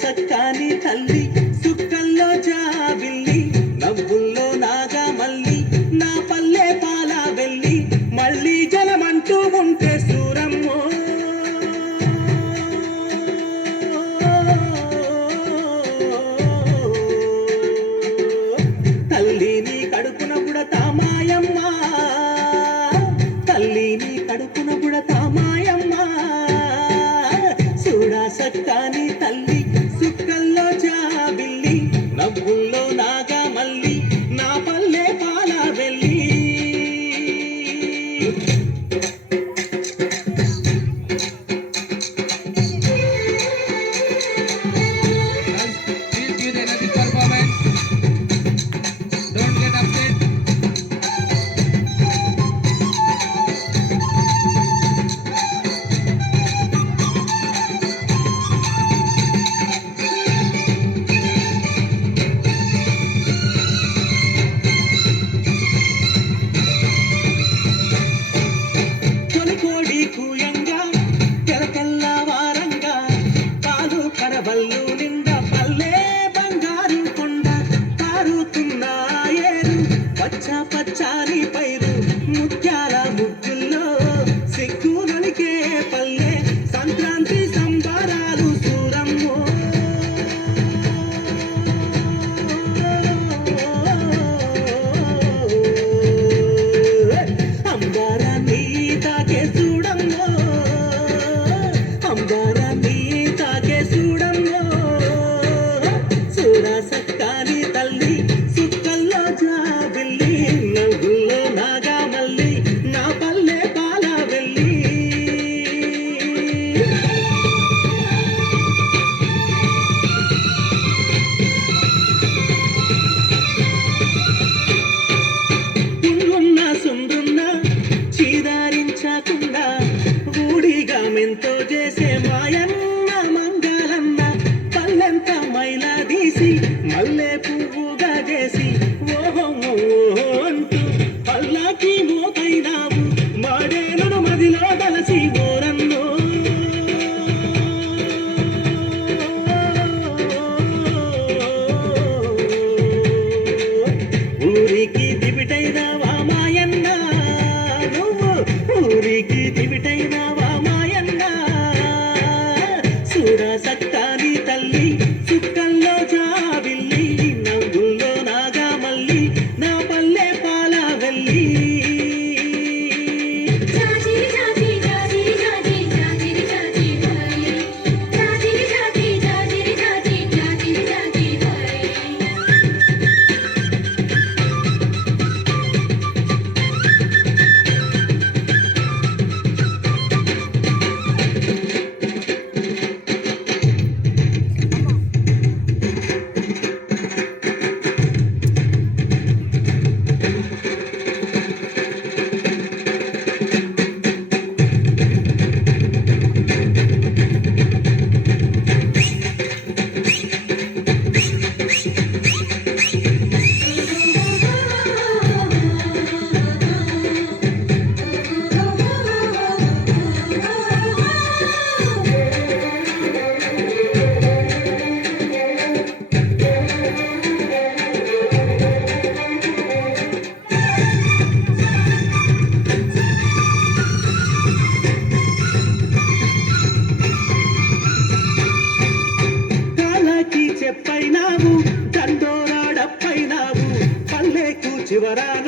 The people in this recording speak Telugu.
సక్కాని తల్లి సుక్కల్లో జాబిల్లి నవ్వుల్లో నాగా మల్లి నా పల్లె పాల వెళ్ళి మళ్ళీ జలమంటూ ఉంటే సూరమ్మో తల్లిని కడుపున పుడతా మాయమ్మ తల్లిని కడుపున పుడతా మాయమ్మ చూడా సక్కాని తల్లి సుక్కల్లో జాబిల్లి నవ్వుల్లో నాగా మల్లి నా పల్లె పాల వెళ్ళి బల్లు నిండా పల్లె బంగారు కొండ పారుతున్నాయేరు పచ్చ పచ్చాని పైరు ముత్యాల ముగ్గుల్లో సిగ్గులనికే పల్లె సంక్రాంతి సంబరాలు సూరమ్మో అంబారాన్ని తాకే చూడమ్మో అంబారాన్ని తాకే చూడమ్మో చూడా సక్కాని తల్లి సుక్కల్లో జాబిల్లి నవ్వుల్లో నాగా మల్లి నా పల్లె పాల వెళ్ళి పుల్లున్న సుందున్న చీదారించకుండా ఊడిగా మెంతో చేసే మాయన్న మంగళన్న పల్లెంత మైలా తీసి మల్లె పువ్వుగా చేసి ఓహో ఓహో అంటూ పల్లాకి మోతైనావు మాడేలను మదిలో దలసి ఓరన్నో ఊరికి దివిటైనావా మాయన్న నువ్వు ఊరికి దివిటైనావా మాయన్న చూడా సక్కాని తల్లి సుక్కల్లో జాబిల్లి నవ్వుల్లో నాగా మల్లి నా పల్లె పాల వెళ్ళి చెప్పైనావు దండోరాడప్పైనావు పల్లెకు చివరాన